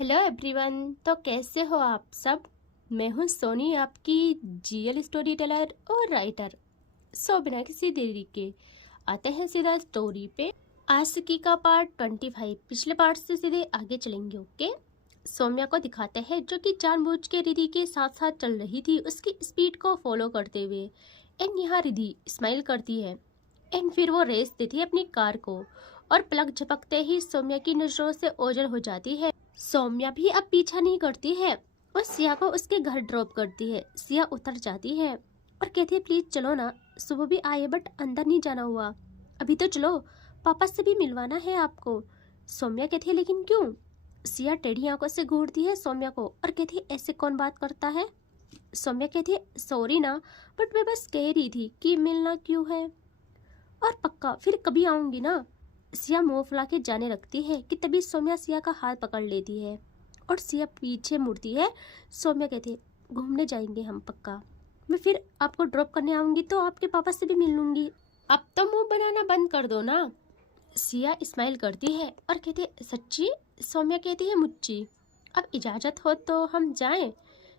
Hello everyone. तो कैसे हो आप सब। मैं हूँ सोनी, आपकी जीएल स्टोरी टेलर और राइटर। बिना किसी देरी के आते हैं सीधा स्टोरी पे। आशिकी का पार्ट 25। पिछले पार्ट से सीधे आगे चलेंगे। ओके। सौम्या को दिखाते हैं जो कि जानबूझ के रिधि के साथ साथ चल रही थी, उसकी स्पीड को फॉलो करते हुए। एंड यहाँ रिधि स्माइल करती है एंड फिर वो रेस देती है अपनी कार को, और पलक झपकते ही सौम्या की नजरों से ओझल हो जाती है। सौम्या भी अब पीछा नहीं करती है और सिया को उसके घर ड्रॉप करती है। सिया उतर जाती है और कहती है प्लीज चलो ना, सुबह भी आए बट अंदर नहीं जाना हुआ, अभी तो चलो, पापा से भी मिलवाना है आपको। सौम्या कहती है लेकिन क्यों। सिया टेढ़ी आंखों से घूरती है सौम्या को और कहती है ऐसे कौन बात करता है। सौम्या कहती है सॉरी ना, बट मैं बस कह रही थी कि मिलना क्यों है, और पक्का फिर कभी आऊंगी ना। सिया मुंह फुला के जाने लगती है कि तभी सौम्या सिया का हाथ पकड़ लेती है और सिया पीछे मुड़ती है। सौम्या कहती है घूमने जाएंगे हम पक्का, मैं फिर आपको ड्रॉप करने आऊंगी तो आपके पापा से भी मिल लूंगी, अब तो मुंह बनाना बंद कर दो ना। सिया स्माइल करती है और कहती है सच्ची। सौम्या कहती है मुच्ची, अब इजाजत हो तो हम जाएं।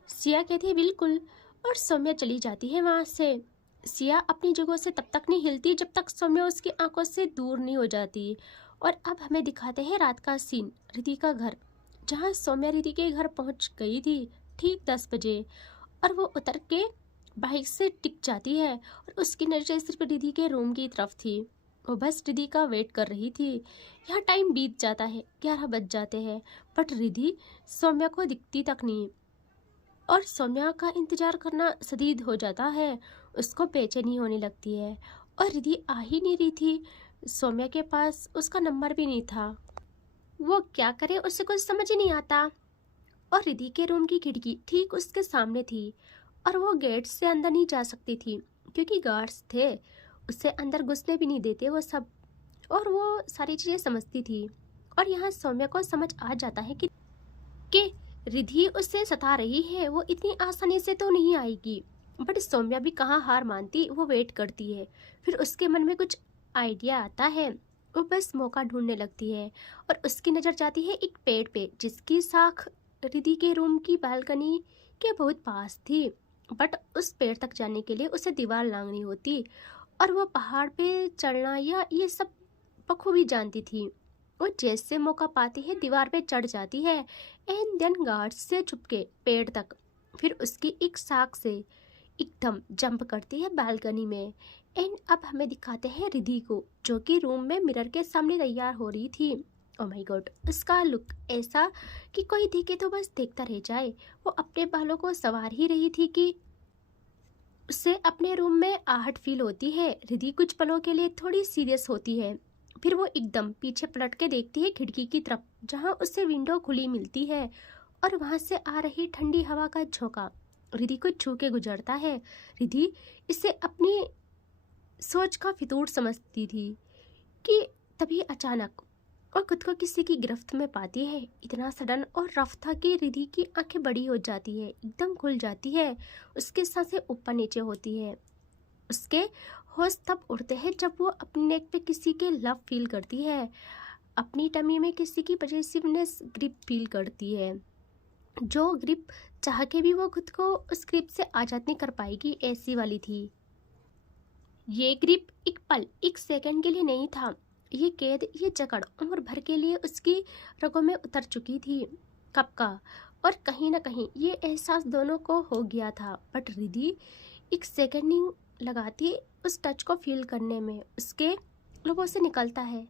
सिया कहती है बिल्कुल, और सौम्या चली जाती है वहां से। सिया अपनी जगह से तब तक नहीं हिलती जब तक सौम्या उसकी आंखों से दूर नहीं हो जाती। और अब हमें दिखाते हैं रात का सीन, रिधि का घर, जहां सौम्या रिधि के घर पहुंच गई थी ठीक 10 बजे। और वो उतर के बाइक से टिक जाती है और उसकी नजरें सिर्फ रिधि के रूम की तरफ थी। वो बस रिधि का वेट कर रही थी। यहाँ टाइम बीत जाता है, 11 बज जाते हैं, बट रिधि सौम्या को दिखती तक नहीं और सौम्या का इंतजार करना शदीद हो जाता है। उसको बेचैनी होने लगती है और रिधि आ ही नहीं रही थी। सौम्या के पास उसका नंबर भी नहीं था, वो क्या करे उसे कुछ समझ ही नहीं आता। और रिधि के रूम की खिड़की ठीक उसके सामने थी और वो गेट से अंदर नहीं जा सकती थी क्योंकि गार्ड्स थे, उसे अंदर घुसने भी नहीं देते वो सब। और वो सारी चीजें समझती थी और यहाँ सौम्या को समझ आ जाता है कि रिधि उससे सता रही है, वो इतनी आसानी से तो नहीं आएगी। बट सौम्या भी कहाँ हार मानती, वो वेट करती है। फिर उसके मन में कुछ आइडिया आता है, वो बस मौका ढूंढने लगती है और उसकी नज़र जाती है एक पेड़ पे जिसकी शाख रिधि के रूम की बालकनी के बहुत पास थी। बट उस पेड़ तक जाने के लिए उसे दीवार लांघनी होती और वो पहाड़ पे चढ़ना या ये सब बखूबी जानती थी। वो जैसे मौका पाती है दीवार पे चढ़ जाती है एंड देन गार्ड से छुपके पेड़ तक, फिर उसकी एक शाख से एकदम जंप करती है बालकनी में। एंड अब हमें दिखाते हैं रिधि को जो कि रूम में मिरर के सामने तैयार हो रही थी। ओ माय गॉड, उसका लुक ऐसा कि कोई देखे तो बस देखता रह जाए। वो अपने बालों को संवार ही रही थी कि उससे अपने रूम में आहट फील होती है। रिधि कुछ पलों के लिए थोड़ी सीरियस होती है, फिर वो एकदम पीछे पलट के देखती है खिड़की की तरफ जहां उससे विंडो खुली मिलती है और वहां से आ रही ठंडी हवा का झोंका रिधि को छू के गुजरता है। रिधि इसे अपनी सोच का फितूर समझती थी कि तभी अचानक और खुद को किसी की गिरफ्त में पाती है। इतना सडन और रफ था कि रिधि की आंखें बड़ी हो जाती है, एकदम खुल जाती है, उसके सांसें ऊपर नीचे होती है। उसके होश तब उड़ते हैं जब वो अपनी नेक पे किसी के लव फील करती है, अपनी टमी में किसी की पॉजिटिवनेस ग्रिप फील करती है, जो ग्रिप चाह के भी वो खुद को उस ग्रिप से आज़ाद नहीं कर पाएगी, ऐसी वाली थी। ये ग्रिप एक पल एक सेकंड के लिए नहीं था, ये कैद ये जकड़ उम्र भर के लिए उसकी रगों में उतर चुकी थी कब का। और कहीं ना कहीं ये एहसास दोनों को हो गया था, बट रिधि एक सेकेंड लगाती उस टच को फील करने में। उसके लोगों से निकलता है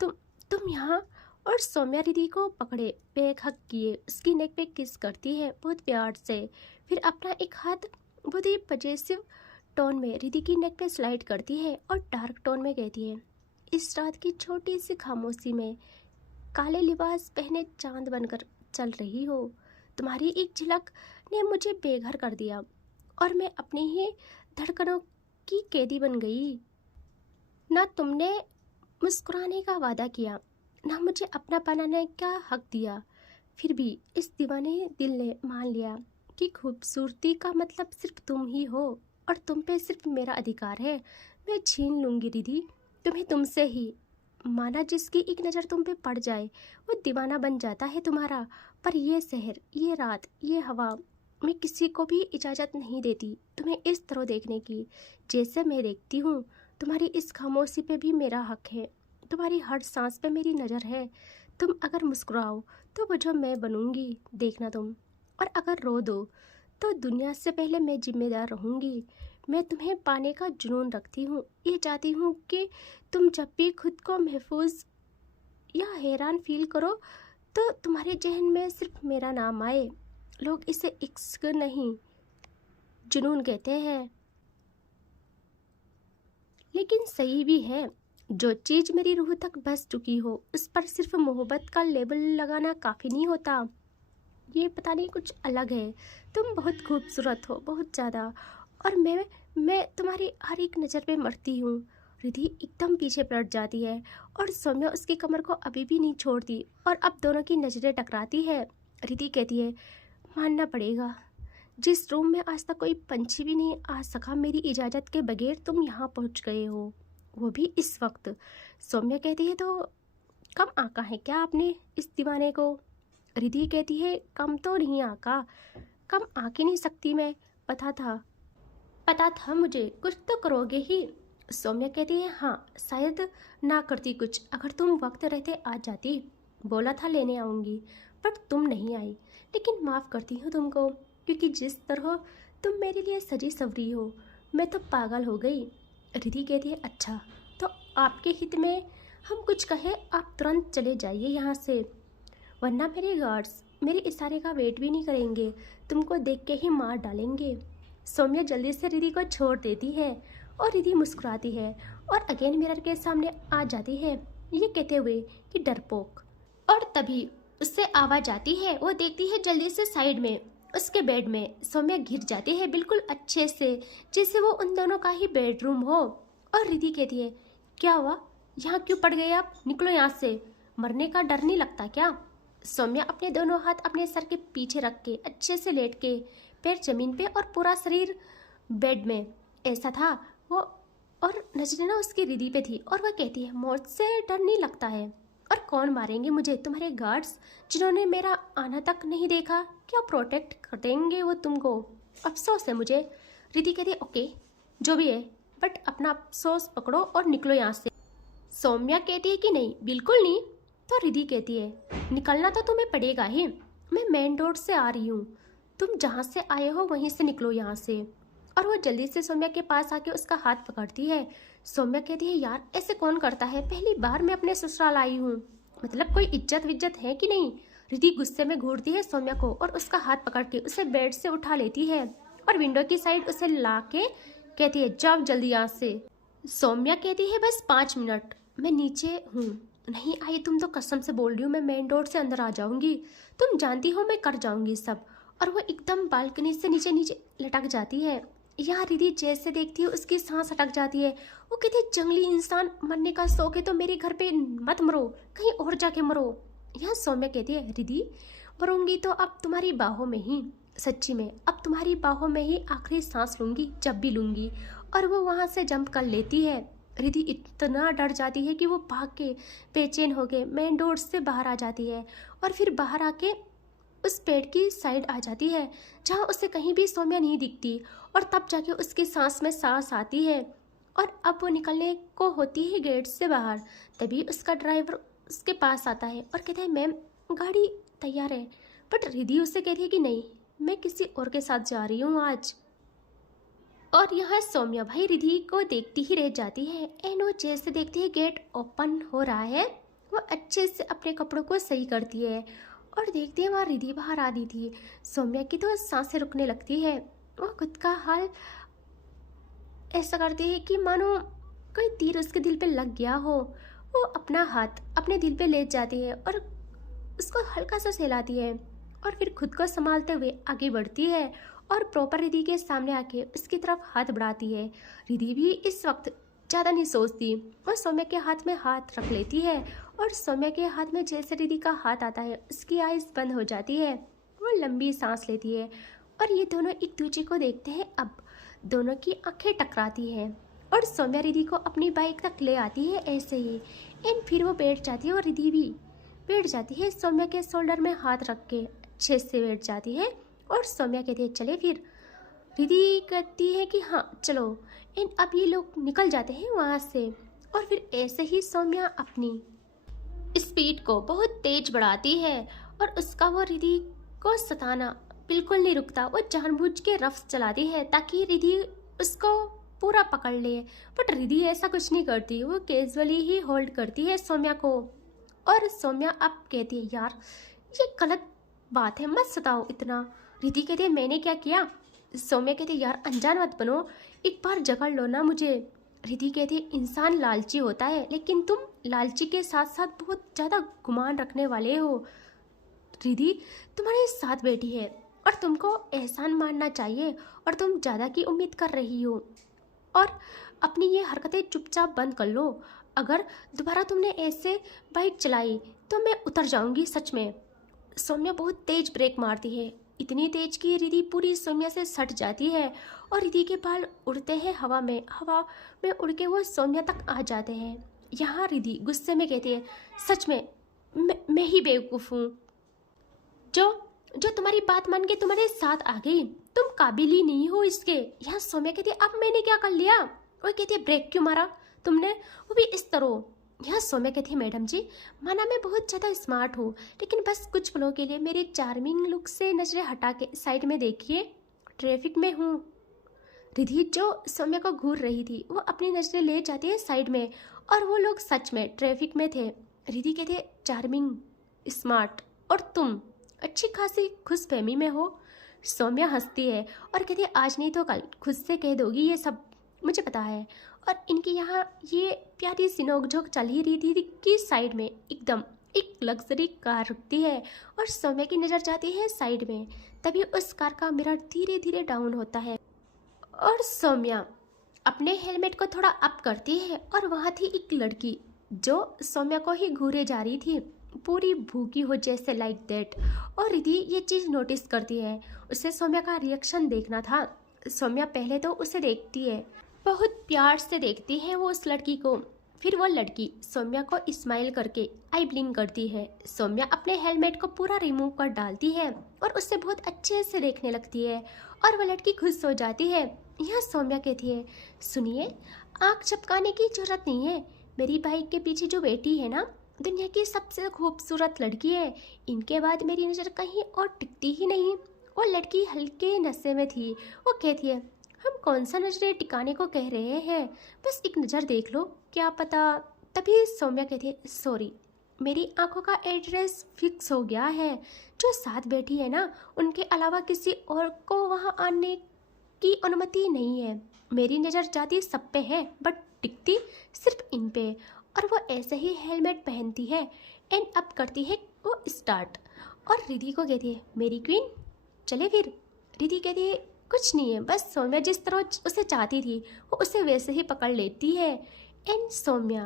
तुम यहाँ। और सौम्या रिधि को पकड़े बेक हक किए उसकी नेक पे किस करती है बहुत प्यार से, फिर अपना एक हाथ बहुत ही पजेसिव टोन में रिधि की नेक पे स्लाइड करती है और डार्क टोन में कहती है इस रात की छोटी सी खामोशी में काले लिबास पहने चांद बनकर चल रही हो, तुम्हारी एक झलक ने मुझे बेघर कर दिया और मैं अपनी ही धड़कनों की कैदी बन गई। ना तुमने मुस्कुराने का वादा किया, ना मुझे अपना बनाने का हक दिया, फिर भी इस दीवाने दिल ने मान लिया कि खूबसूरती का मतलब सिर्फ तुम ही हो और तुम पे सिर्फ मेरा अधिकार है। मैं छीन लूंगी रिधि तुम्हें तुमसे ही, माना जिसकी एक नज़र तुम पे पड़ जाए वो दीवाना बन जाता है तुम्हारा। पर ये शहर, ये रात, ये हवा, मैं किसी को भी इजाज़त नहीं देती तुम्हें इस तरह देखने की जैसे मैं देखती हूँ। तुम्हारी इस खामोशी पे भी मेरा हक है, तुम्हारी हर सांस पे मेरी नज़र है। तुम अगर मुस्कुराओ तो वो जो मैं बनूंगी देखना तुम, और अगर रो दो तो दुनिया से पहले मैं जिम्मेदार रहूंगी। मैं तुम्हें पाने का जुनून रखती हूँ, ये चाहती हूँ कि तुम जब भी खुद को महफूज या हैरान फील करो तो तुम्हारे जहन में सिर्फ मेरा नाम आए। लोग इसे इश्क नहीं, जुनून कहते हैं, लेकिन सही भी है। जो चीज़ मेरी रूह तक बस चुकी हो उस पर सिर्फ मोहब्बत का लेबल लगाना काफ़ी नहीं होता। ये पता नहीं कुछ अलग है। तुम बहुत खूबसूरत हो, बहुत ज़्यादा, और मैं तुम्हारी हर एक नज़र पे मरती हूँ। रिधि एकदम पीछे पलट जाती है और सौम्या उसकी कमर को अभी भी नहीं छोड़ती और अब दोनों की नज़रें टकराती है। रिधि कहती है, मानना पड़ेगा, जिस रूम में आज तक कोई पंछी भी नहीं आ सका मेरी इजाज़त के बगैर तुम यहाँ पहुँच गए हो, वो भी इस वक्त। सौम्या कहती है, तो कम आका है क्या आपने इस दीवाने को? रिधि कहती है, कम तो नहीं आका, कम आके नहीं सकती मैं, पता था मुझे कुछ तो करोगे ही। सौम्या कहती है, हाँ शायद ना करती कुछ अगर तुम वक्त रहते आ जाती। बोला था लेने आऊँगी पर तुम नहीं आई, लेकिन माफ़ करती हूँ तुमको, क्योंकि जिस तरह तुम मेरे लिए सजी सवरी हो मैं तो पागल हो गई। रिधि कहती है, अच्छा तो आपके हित में हम कुछ कहें आप तुरंत चले जाइए यहाँ से, वरना मेरे गार्ड्स मेरे इशारे का वेट भी नहीं करेंगे, तुमको देख के ही मार डालेंगे। सौम्या जल्दी से रिधि को छोड़ देती है और रिधि मुस्कुराती है और अगेन मिरर के सामने आ जाती है ये कहते हुए कि डरपोक। और तभी उससे आवाज़ आती है, वो देखती है जल्दी से साइड में उसके बेड में सौम्या गिर जाती है बिल्कुल अच्छे से जैसे वो उन दोनों का ही बेडरूम हो। और रिधि कहती है, क्या हुआ, यहाँ क्यों पड़ गए आप, निकलो यहाँ से, मरने का डर नहीं लगता क्या? सौम्या अपने दोनों हाथ अपने सर के पीछे रख के अच्छे से लेट के, पैर जमीन पे और पूरा शरीर बेड में ऐसा था वो, और नजरें ना उसकी रिधि पे थी और वह कहती है, मौत से डर नहीं लगता है, और कौन मारेंगे मुझे, तुम्हारे गार्ड्स जिन्होंने मेरा आना तक नहीं देखा, क्या प्रोटेक्ट कर देंगे वो तुमको? अफसोस है मुझे। रिधि कहती है, ओके जो भी है, बट अपना अफसोस पकड़ो और निकलो यहाँ से। सौम्या कहती है कि नहीं बिल्कुल नहीं। तो रिधि कहती है, निकलना तो तुम्हें पड़ेगा ही, मैं मेन रोड से आ रही हूँ, तुम जहाँ से आए हो वहीं से निकलो यहाँ से। और वो जल्दी से सौम्या के पास आके उसका हाथ पकड़ती है। सौम्या कहती है, यार ऐसे कौन करता है, पहली बार मैं अपने ससुराल आई हूँ, मतलब कोई इज्जत विज्जत है कि नहीं? रिधि गुस्से में घूरती है सौम्या को और उसका हाथ पकड़ के उसे बेड से उठा लेती है और विंडो की साइड उसे ला के कहती है, जाओ जल्दी यहाँ से। सौम्या कहती है, बस 5 मिनट, मैं नीचे हूँ, नहीं आई तुम तो कसम से बोल रही हूँ मैं मेन डोर से अंदर आ जाऊंगी, तुम जानती हो मैं कर जाऊंगी सब। और वो एकदम बालकनी से नीचे नीचे लटक जाती है। यहाँ रिधि जैसे देखती है उसकी सांस अटक जाती है। वो कहती है, जंगली इंसान, मरने का शौक है तो मेरे घर पे मत मरो, कहीं और जाके मरो। यहाँ सौम्या कहती है, रिधि मरूंगी तो अब तुम्हारी बाहों में ही, सच्ची में अब तुम्हारी बाहों में ही आखिरी सांस लूंगी जब भी लूंगी। और वो वहाँ से जंप कर लेती है। रिधि इतना डर जाती है कि वो भाग के बेचैन हो के मेन डोर से बाहर आ जाती है और फिर बाहर आके उस पेड़ की साइड आ जाती है जहाँ उसे कहीं भी सौम्या नहीं दिखती। और तब जाके उसकी सांस में सांस आती है और अब वो निकलने को होती है गेट से बाहर। तभी उसका ड्राइवर उसके पास आता है और कहता है, मैम गाड़ी तैयार है। बट रिधि उससे कहती है कि नहीं, मैं किसी और के साथ जा रही हूँ आज। और यहाँ सौम्या भाई रिधि को देखती ही रह जाती है। एंड वो जैसे देखती है गेट ओपन हो रहा है, वो अच्छे से अपने कपड़ों को सही करती है और देखती है वहाँ रिधि बाहर आ रही थी। सौम्या की तो सांसें रुकने लगती है। वो खुद का हाल ऐसा करती है कि मानो कोई तीर उसके दिल पे लग गया हो। वो अपना हाथ अपने दिल पे ले जाती है और उसको हल्का सा सहलाती है और फिर खुद को संभालते हुए आगे बढ़ती है और प्रॉपर रिधि के सामने आके उसकी तरफ हाथ बढ़ाती है। रिधि भी इस वक्त ज़्यादा नहीं सोचती, वो सौम्या के हाथ में हाथ रख लेती है और सौम्या के हाथ में जैसे रिधि का हाथ आता है उसकी आइज़ बंद हो जाती है। वो लंबी सांस लेती है और ये दोनों एक दूसरे को देखते हैं। अब दोनों की आंखें टकराती हैं और सौम्या रिधि को अपनी बाइक तक ले आती है ऐसे ही। एंड फिर वो बैठ जाती है और रिधि भी बैठ जाती है, सौम्या के शोल्डर में हाथ रख के अच्छे से बैठ जाती है। और सौम्या कहती है चले फिर। रिधि कहती है कि हाँ चलो। एंड अब ये लोग निकल जाते हैं वहाँ से। और फिर ऐसे ही सौम्या अपनी स्पीड को बहुत तेज बढ़ाती है और उसका वो रिधि को सताना बिल्कुल नहीं रुकता। वो जानबूझ के रफ चलाती है ताकि रिधि उसको पूरा पकड़ ले, बट रिधि ऐसा कुछ नहीं करती, वो कैजुअली ही होल्ड करती है सौम्या को। और सौम्या अब कहती है यार ये गलत बात है, मत सताओ इतना। रिधि कहती है मैंने क्या किया। सौम्या कहती है यार अनजान मत बनो, एक बार जकड़ लो ना मुझे। रिधि कहती है इंसान लालची होता है, लेकिन तुम लालची के साथ साथ बहुत ज़्यादा गुमान रखने वाले हो। रिधि तुम्हारे साथ बैठी है और तुमको एहसान मानना चाहिए, और तुम ज़्यादा की उम्मीद कर रही हो। और अपनी ये हरकतें चुपचाप बंद कर लो। अगर दोबारा तुमने ऐसे बाइक चलाई तो मैं उतर जाऊंगी सच में। सौम्या बहुत तेज ब्रेक मारती है, इतनी तेज कि रिधि पूरी सौम्या से सट जाती है और रिधि के बाल उड़ते हैं हवा में उड़ के वो सौम्या तक आ जाते हैं। यहाँ रिधि गुस्से में कहती है सच में मैं ही बेवकूफ़ हूँ जो जो तुम्हारी बात मान के तुम्हारे साथ आ गई। तुम काबिल ही नहीं हो इसके। यहाँ सौम्या कहती है अब मैंने क्या कर लिया। वो कहती है ब्रेक क्यों मारा तुमने, वो भी इस तरह। यहाँ सौम्या कहती है मैडम जी माना मैं बहुत ज़्यादा स्मार्ट हूँ, लेकिन बस कुछ पलों के लिए मेरे चार्मिंग लुक से नजरें हटा के साइड में देखिए, ट्रैफिक में हूँ। रिधि जो सौम्या को घूर रही थी वो अपनी नजरें ले जाती है साइड में, और वो लोग सच में ट्रैफिक में थे। रिधि कहते हैं चार्मिंग, स्मार्ट, और तुम अच्छी खासी खुशफहमी में हो। सौम्या हंसती है और कहती है आज नहीं तो कल खुद से कह दोगी ये सब, मुझे पता है। और इनकी यहाँ ये प्यारी सी नोकझोंक चल ही रही थी कि साइड में एकदम एक लग्जरी कार रुकती है और सौम्या की नज़र जाती है साइड में। तभी उस कार का मिरर धीरे धीरे डाउन होता है और सौम्या अपने हेलमेट को थोड़ा अप करती है, और वहाँ थी एक लड़की जो सौम्या को ही घूरे जा रही थी, पूरी भूखी हो जैसे, लाइक दैट। और रिधि ये चीज़ नोटिस करती है, उसे सौम्या का रिएक्शन देखना था। सौम्या पहले तो उसे देखती है, बहुत प्यार से देखती है वो उस लड़की को। फिर वो लड़की सौम्या को स्माइल करके आई ब्लिंक करती है। सौम्या अपने हेलमेट को पूरा रिमूव कर डालती है और उससे बहुत अच्छे से देखने लगती है, और वो लड़की खुश हो जाती है। यहाँ सौम्या कहती है सुनिए आँख झपकाने की जरूरत नहीं है, मेरी बाइक के पीछे जो बैठी है ना दुनिया की सबसे खूबसूरत लड़की है, इनके बाद मेरी नज़र कहीं और टिकती ही नहीं। वो लड़की हल्के नशे में थी, वो कहती है हम कौन सा नजरें टिकाने को कह रहे हैं, बस एक नज़र देख लो क्या पता। तभी सौम्या कहती है सॉरी मेरी आंखों का एड्रेस फिक्स हो गया है, जो साथ बैठी है ना उनके अलावा किसी और को वहाँ आने की अनुमति नहीं है। मेरी नज़र जाती सब पे है बट टिकती सिर्फ इन पे। और वो ऐसे ही हेलमेट पहनती है एंड अब करती है वो स्टार्ट, और रिधि को कहती है मेरी क्वीन चले फिर। रिधि कहती है कुछ नहीं है, बस सौम्या जिस तरह उसे चाहती थी वो उसे वैसे ही पकड़ लेती है। एंड सौम्या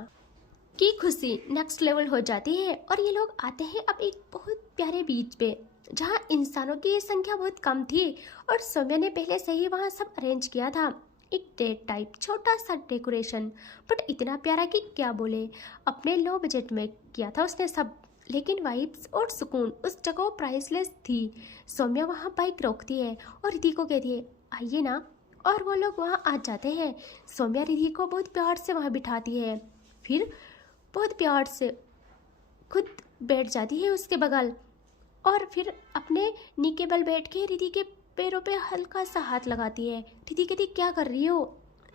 की खुशी नेक्स्ट लेवल हो जाती है, और ये लोग आते हैं अब एक बहुत प्यारे बीच पे जहाँ इंसानों की संख्या बहुत कम थी, और सौम्या ने पहले से ही वहाँ सब अरेंज किया था, एक डेट टाइप छोटा सा डेकोरेशन, बट इतना प्यारा कि क्या बोले। अपने लो बजट में किया था उसने सब, लेकिन वाइब्स और सुकून उस जगह प्राइसलेस थी। सौम्या वहाँ बाइक रोकती है और रिधि को कहती है आइए ना, और वो लोग वहाँ आ जाते हैं। सौम्या रिधि को बहुत प्यार से वहाँ बिठाती है, फिर बहुत प्यार से खुद बैठ जाती है उसके बगल, और फिर अपने नी के बल बैठ के रिधि के पैरों पे हल्का सा हाथ लगाती है। रिधि कहती क्या कर रही हो।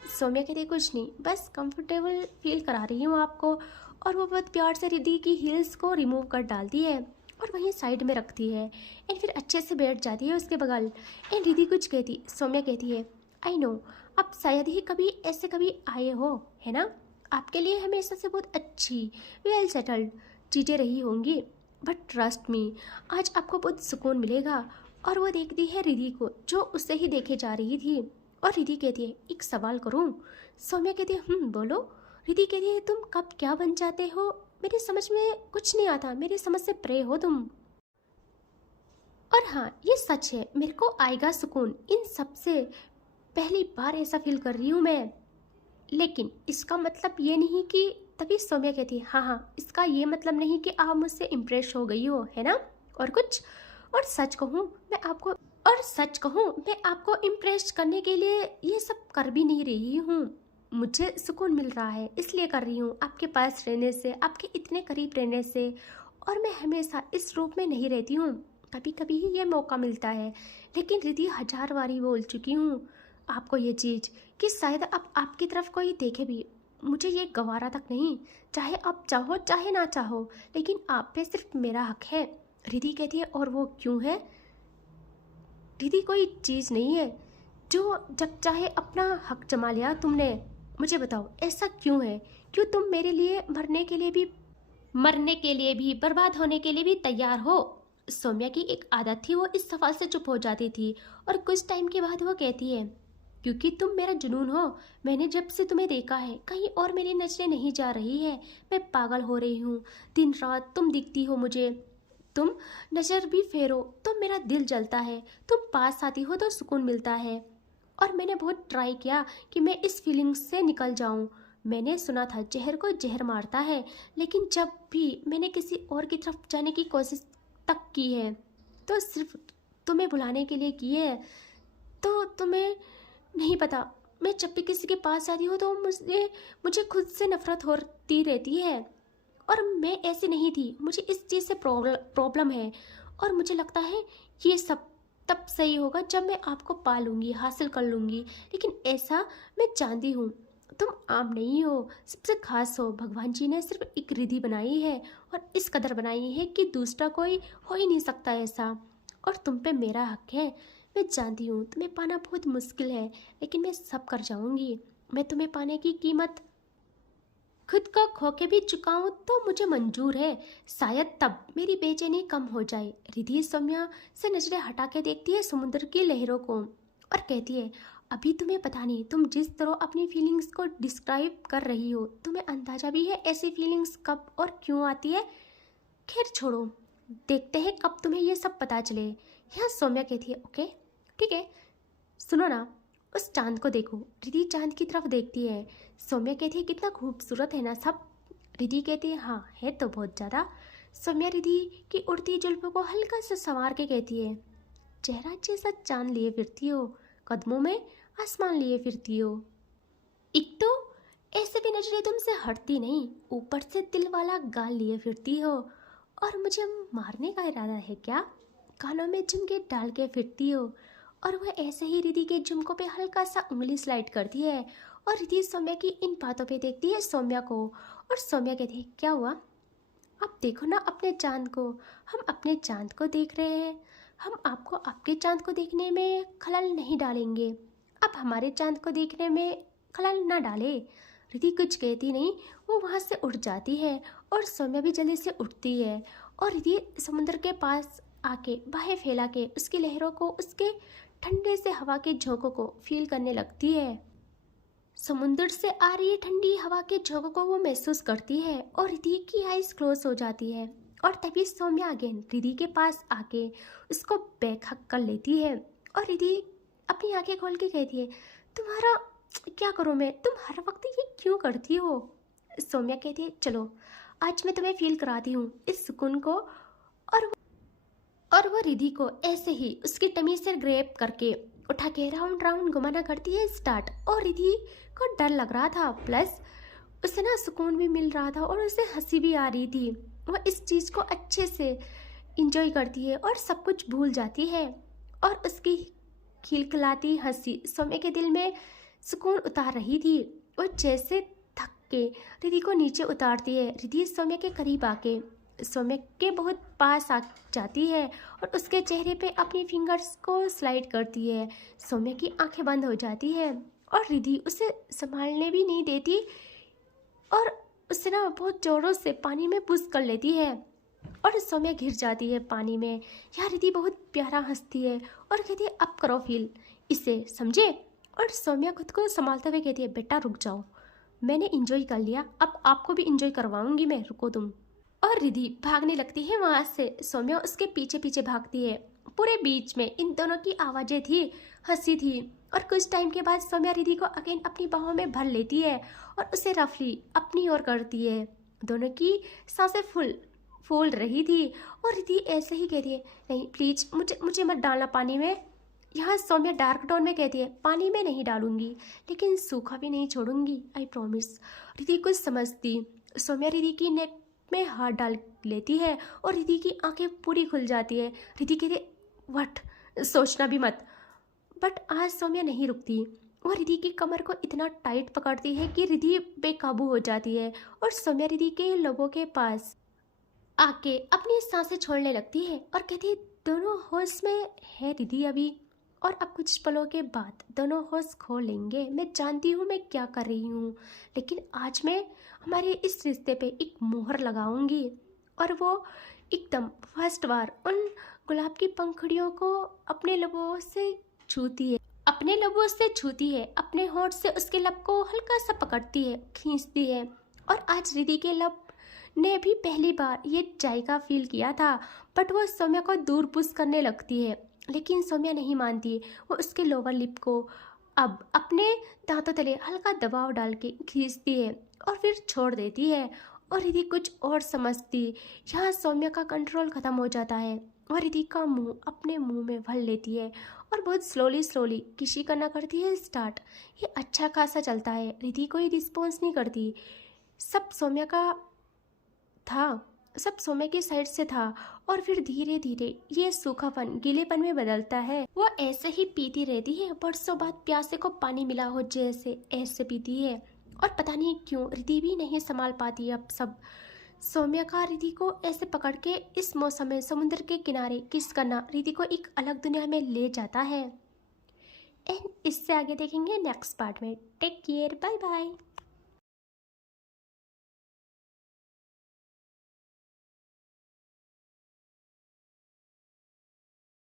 सौम्या कहती कुछ नहीं, बस कंफर्टेबल फील करा रही हूँ आपको। और वो बहुत प्यार से रिधि की हील्स को रिमूव कर डालती है और वहीं साइड में रखती है, एंड फिर अच्छे से बैठ जाती है उसके बगल। एंड रिधि कुछ कहती, सौम्या कहती है आई नो आप शायद ही कभी ऐसे कभी आए हो है ना, आपके लिए हमेशा से बहुत अच्छी वेल सेटल्ड चीज़ें रही होंगी, बट ट्रस्ट मी आज आपको बहुत सुकून मिलेगा। और वो देखती है रिधि को जो उससे ही देखे जा रही थी, और रिधि कहती है एक सवाल करूं। सौम्या कहती है बोलो। रिधि कहती है तुम कब क्या बन जाते हो मेरी समझ में कुछ नहीं आता, मेरी समझ से परे हो तुम। और हाँ ये सच है, मेरे को आएगा सुकून, इन सब से पहली बार ऐसा फील कर रही हूँ मैं। लेकिन इसका मतलब ये नहीं कि, तभी सौम्या कहती है हाँ हाँ, इसका ये मतलब नहीं कि आप मुझसे इम्प्रेस हो गई हो, है ना? और कुछ, और सच कहूँ मैं आपको इम्प्रेस करने के लिए ये सब कर भी नहीं रही हूँ। मुझे सुकून मिल रहा है इसलिए कर रही हूँ, आपके पास रहने से, आपके इतने करीब रहने से। और मैं हमेशा इस रूप में नहीं रहती हूँ, कभी कभी ही ये मौका मिलता है। लेकिन रिद्धि 1000 बारी बोल चुकी हूँ आपको ये चीज़ कि शायद अब आपकी तरफ कोई देखे भी, मुझे ये गवारा तक नहीं, चाहे आप चाहो चाहे ना चाहो, लेकिन आप पे सिर्फ मेरा हक है। रिद्धि कहती है और वो क्यों है? रिद्धि कोई चीज़ नहीं है जो जब चाहे अपना हक जमा लिया तुमने। मुझे बताओ ऐसा क्यों है? क्यों तुम मेरे लिए मरने के लिए भी बर्बाद होने के लिए भी तैयार हो? सौम्या की एक आदत थी, वो इस सवाल से चुप हो जाती थी और कुछ टाइम के बाद वो कहती है क्योंकि तुम मेरा जुनून हो। मैंने जब से तुम्हें देखा है कहीं और मेरी नजरें नहीं जा रही है, मैं पागल हो रही हूँ। दिन रात तुम दिखती हो मुझे, तुम नज़र भी फेरो तो मेरा दिल जलता है, तुम पास आती हो तो सुकून मिलता है। और मैंने बहुत ट्राई किया कि मैं इस फीलिंग्स से निकल जाऊं। मैंने सुना था जहर को जहर मारता है, लेकिन जब भी मैंने किसी और की तरफ जाने की कोशिश तक की है तो सिर्फ तुम्हें बुलाने के लिए की है। तो तुम्हें नहीं पता, मैं जब भी किसी के पास जाती हूँ तो मुझे खुद से नफरत होती रहती है। और मैं ऐसी नहीं थी, मुझे इस चीज़ से प्रॉब्लम है। और मुझे लगता है ये सब तब सही होगा जब मैं आपको पा लूँगी, हासिल कर लूँगी। लेकिन ऐसा मैं जानती हूँ तुम आम नहीं हो, सबसे खास हो। भगवान जी ने सिर्फ एक रिद्धि बनाई है और इस कदर बनाई है कि दूसरा कोई हो ही नहीं सकता ऐसा। और तुम पे मेरा हक है। मैं जानती हूँ तुम्हें पाना बहुत मुश्किल है, लेकिन मैं सब कर जाऊँगी। मैं तुम्हें पाने की कीमत खुद को खो के भी चुकाऊं तो मुझे मंजूर है। शायद तब मेरी बेचैनी कम हो जाए। रिद्धि सौम्या से नजरें हटा के देखती है समुद्र की लहरों को और कहती है अभी तुम्हें पता नहीं, तुम जिस तरह अपनी फीलिंग्स को डिस्क्राइब कर रही हो, तुम्हें अंदाजा भी है ऐसी फीलिंग्स कब और क्यों आती है? खैर छोड़ो, देखते हैं कब तुम्हें ये सब पता चले। यहाँ सौम्या कहती है ओके ठीक है, सुनो ना, उस चांद को देखो। रिद्धि चांद की तरफ देखती है। सौम्या कहती है कितना खूबसूरत है ना सब? रिद्धि कहती है हाँ है तो बहुत ज़्यादा। सौम्या रिद्धि की उड़ती जुल्फों को हल्का सा संवार के कहती है चेहरा जैसा चांद लिए फिरती हो, कदमों में आसमान लिए फिरती हो। एक तो ऐसे भी नजरें तुमसे हटती नहीं, ऊपर से दिल वाला गाल लिए फिरती हो। और मुझे मारने का इरादा है क्या? कानों में झुमके डाल के फिरती हो। और वह ऐसे ही रिद्धि के झुमकों पे हल्का सा उंगली स्लाइड करती है और रिद्धि सौम्या की इन बातों पे देखती है सौम्या को। और सौम्या कहती है क्या हुआ? आप देखो ना अपने चांद को, हम अपने चांद को देख रहे हैं। हम आपको आपके चांद को देखने में खलल नहीं डालेंगे, आप हमारे चांद को देखने में खलल ना डाले। रिद्धि कुछ कहती नहीं, वो वहाँ से उठ जाती है और सौम्या भी जल्दी से उठती है। और रिद्धि समुद्र के पास आके बाहें फैला के उसकी लहरों को, उसके ठंडे से हवा के झोंकों को फील करने लगती है। समुद्र से आ रही ठंडी हवा के झोंकों को वो महसूस करती है और रिद्धि की आइज क्लोज हो जाती है। और तभी सौम्या अगेन रिद्धि के पास आके उसको बेखक कर लेती है। और रिद्धि अपनी आंखें खोल के कहती है तुम्हारा क्या करूँ मैं, तुम हर वक्त ये क्यों करती हो? सौम्या कहती है चलो आज मैं तुम्हें फील कराती हूँ इस सुकून को। और वो रिद्धि को ऐसे ही उसकी टमी से ग्रैब करके उठा के राउंड राउंड घुमाना करती है स्टार्ट। और रिद्धि को डर लग रहा था, प्लस उसे ना सुकून भी मिल रहा था और उसे हंसी भी आ रही थी। वह इस चीज़ को अच्छे से इंजॉय करती है और सब कुछ भूल जाती है। और उसकी खिलखिलाती हंसी सौम्या के दिल में सुकून उतार रही थी। और जैसे थक के रिद्धि को नीचे उतारती है, रिद्धि सौम्या के करीब आके सौम्या के बहुत पास आ जाती है और उसके चेहरे पे अपनी फिंगर्स को स्लाइड करती है। सौम्या की आंखें बंद हो जाती है और रिद्धि उसे संभालने भी नहीं देती और उससे ना बहुत ज़ोरों से पानी में पुश कर लेती है और सौम्या घिर जाती है पानी में। यहाँ रिद्धि बहुत प्यारा हंसती है और कहती है अब करो फील इसे, समझे? और सौम्या खुद को संभालते हुए कहती है बेटा रुक जाओ, मैंने इंजॉय कर लिया, अब आपको भी इंजॉय करवाऊंगी मैं, रुको तुम। और रिद्धि भागने लगती है वहाँ से। सौम्या उसके पीछे पीछे भागती है, पूरे बीच में इन दोनों की आवाज़ें थी, हंसी थी। और कुछ टाइम के बाद सौम्या रिधि को अगेन अपनी बाहों में भर लेती है और उसे रफली अपनी ओर करती है। दोनों की सांसें फूल रही थी और रिधि ऐसे ही कहती है, नहीं प्लीज मुझे मत डालना पानी में। यहाँ सौम्या डार्क टोन में कहती है, पानी में नहीं डालूंगी लेकिन सूखा भी नहीं छोड़ूंगी, आई प्रॉमिस। रिधि कुछ समझती सौम्या रिधि की नेक में हाथ डाल लेती है और रिधि की आंखें पूरी खुल जाती है। रिधि कहती है, व्हाट, सोचना भी मत। बट आज सौम्या नहीं रुकती। वो रिधि की कमर को इतना टाइट पकड़ती है कि रिधि बेकाबू हो जाती है और सौम्या रिधि के लबों के पास आके अपनी सांसें छोड़ने लगती है और कहती है, दोनों होश में है रिधि अभी, और अब कुछ पलों के बाद दोनों होश खो लेंगे। मैं जानती हूँ मैं क्या कर रही हूँ, लेकिन आज मैं हमारे इस रिश्ते पे एक मोहर लगाऊंगी। और वो एकदम फर्स्ट बार उन गुलाब की पंखुड़ियों को अपने लबों से छूती है, अपने होंठ से उसके लब को हल्का सा पकड़ती है, खींचती है। और आज रिधि के लब ने भी पहली बार ये जायका फील किया था। बट वो सौम्या को दूर पुश करने लगती है, लेकिन सौम्या नहीं मानती। वो उसके लोअर लिप को अब अपने दांतों तले हल्का दबाव डाल के खींचती है और फिर छोड़ देती है। और रिधि कुछ और समझती। यहाँ सौम्या का कंट्रोल खत्म हो जाता है और रिधि का मुंह अपने मुंह में भर लेती है और बहुत स्लोली किसी करना करती है स्टार्ट। ये अच्छा खासा चलता है, रिधि कोई रिस्पॉन्स नहीं करती। सब सौम्या की साइड से था और फिर धीरे धीरे ये सूखापन गीलेपन में बदलता है। वो ऐसे ही पीती रहती है, बरसों बाद प्यासे को पानी मिला हो जैसे ऐसे पीती है। और पता नहीं क्यों रिधि भी नहीं संभाल पाती अब सब। सौम्या का रिधि को ऐसे पकड़ के इस मौसम में समुद्र के किनारे किस करना रिधि को एक अलग दुनिया में ले जाता है। एंड इससे आगे देखेंगे नेक्स्ट पार्ट में। Take care, bye bye.